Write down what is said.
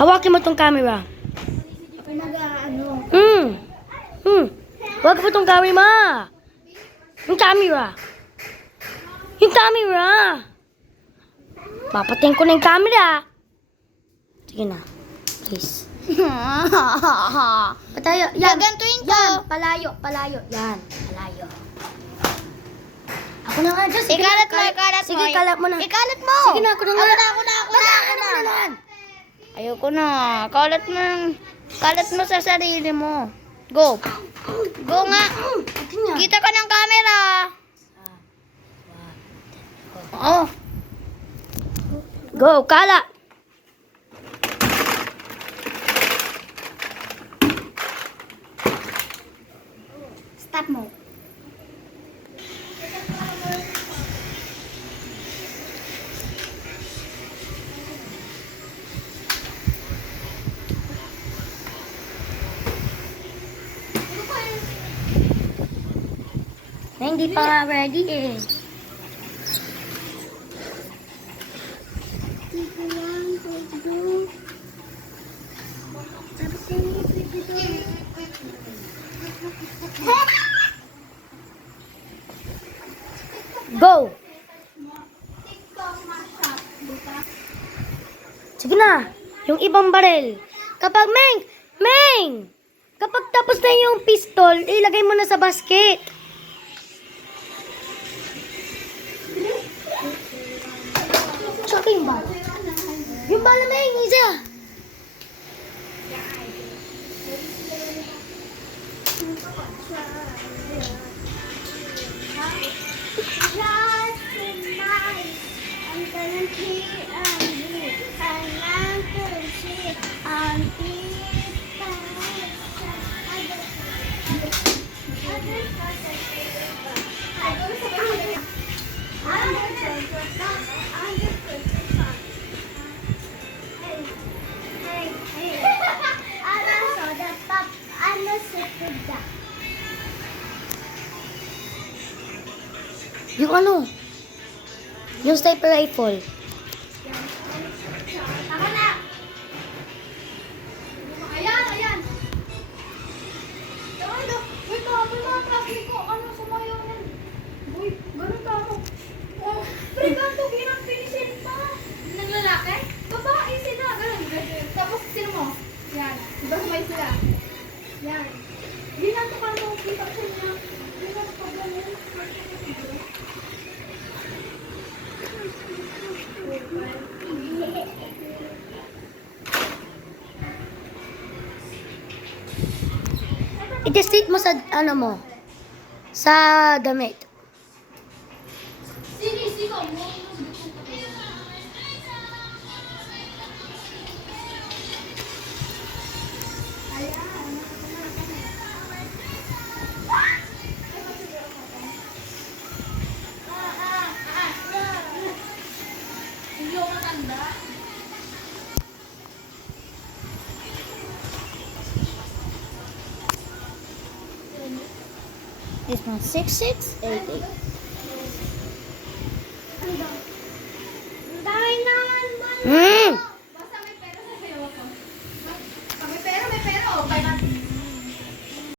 Hawakin mo tong camera. Ako nag-ano. Huwag mo tong camera. Yung camera. Yung camera. Papatayin ko na yung camera. Sige na. Please. Patayo. Yan. Gagantuin ko. Yan. Palayo. Palayo. Yan. Palayo. Ako na nga dyan. Sige, Ikalat mo, ikalat mo. Sige, kalat mo na. Ikalat mo. Sige na, ako na nga. Ako na. Ayoko na. Kalat mo sa sarili mo. Go. Go nga. Kita ka ng camera. Oh. Go, kala. Stop mo. Na hindi pa nga ready eh. Go! Sige na, yung ibang barel. Kapag Meng! Kapag tapos na yung pistol, ilagay mo na sa basket. Tsaka yung bala. Yung bala, Meng, isa. Yung ano? Yung sniper rifle. Tama na. Ayan. Wait, may mga traffic ko. Ano, sumayo yan. Uy, ganun ka mo. Oh, preganto, ginang-pinisin pa. Naglalaki? Babae sila, ganun. Tapos, sino mo? Yan. Diba sumay sila? Yan. Ginanto ka mo, kita ko niya. Ginanto ka ganun. I-state mo sa ano mo. Sa damit. Sinisigaw mo. This one 6688.